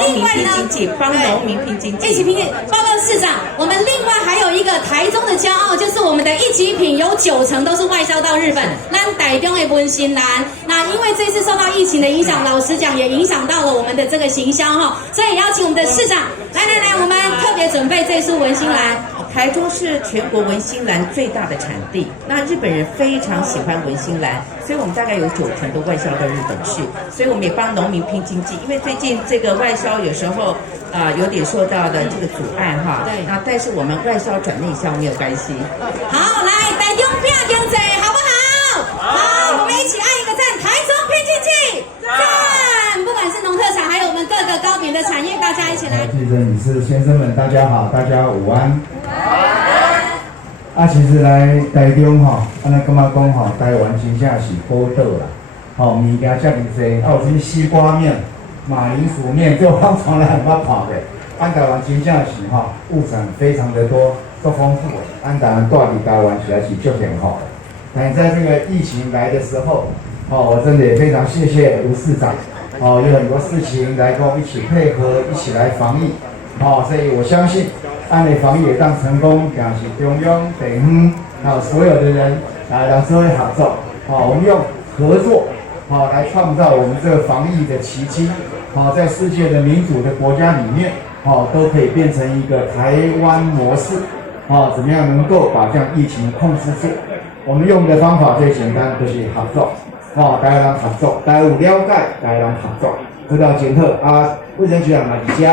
另外呢，帮农民拼经济，一起拼经济。报告市长，我们另外还有一个台中的骄傲，就是我们的一级品有90%都是外销到日本。那台中的文心兰，那因为这次受到疫情的影响，老实讲也影响到了我们的这个行销哈，所以邀请我们的市长来，我们特别准备这束文心兰。台中是全国文心兰最大的产地，那日本人非常喜欢文心兰，所以我们大概有90%都外销到日本去，所以我们也帮农民拼经济。因为最近这个外销有时候有点受到的这个阻碍哈，对，那但是我们外销转内销没有关系。好，来台中拼经济好不好？好，我们一起按一个赞，台中拼经济，赞！不管是农特产，还有我们各个高品的产业，大家一起来。记者、女士、先生们，大家好，大家午安。其实来台中安尼感觉讲台湾真正是宝岛啦，物件遮尔济，有什么西瓜面、马铃薯面，这我从来没看过。台湾真正是物产非常的多，足丰富的。台湾住伫台湾实在是足幸福的。但在这个疫情来的时候，我真的也非常谢谢卢市长，有很多事情来跟我们一起配合，一起来防疫，所以我相信。安尼防疫会当成功，也是中央、地方还有所有的人来社会合作。我们用合作来创造我们这个防疫的奇迹。在世界的民主的国家里面，都可以变成一个台湾模式。怎么样能够把这样疫情控制住？我们用的方法最简单，就是合作。大家人合作，大家有了解，大家人合作，知道真好。卫生局长嘛伫遮。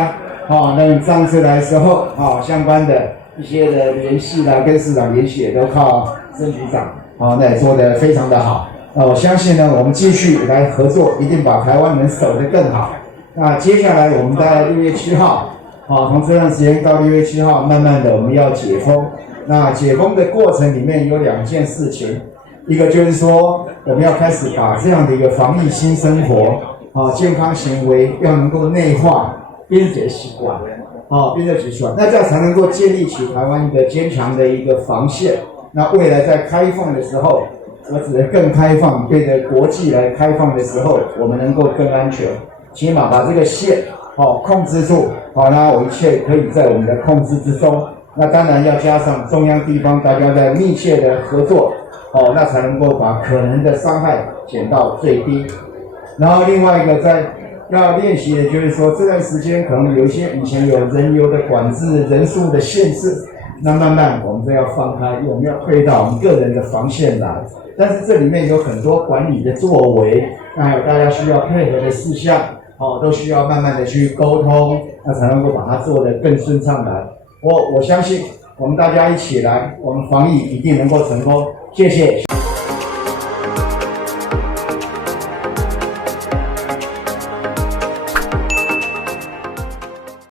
那上次来的时候，相关的一些的联系啦，跟市长联系也都靠郑局长，那也做得非常的好。那我相信呢，我们继续来合作，一定把台湾能守得更好。那接下来我们在6月7号，从这段时间到6月7号，慢慢的我们要解封。那解封的过程里面有2件事情，一个就是说，我们要开始把这样的一个防疫新生活，健康行为要能够内化。变成习惯，变成习惯，那这样才能够建立起台湾一个坚强的一个防线。那未来在开放的时候，我指的更开放，对着国际来开放的时候，我们能够更安全，起码把这个线控制住，那我一切可以在我们的控制之中。那当然要加上中央地方大家在密切的合作，那才能够把可能的伤害减到最低。然后另外一个要练习的就是说，这段时间可能有一些以前有人流的管制、人数的限制，那慢慢我们都要放开，因为我们要推到我们个人的防线来。但是这里面有很多管理的作为，那还有大家需要配合的事项，都需要慢慢的去沟通，那才能够把它做得更顺畅来。我相信我们大家一起来，我们防疫一定能够成功。谢谢。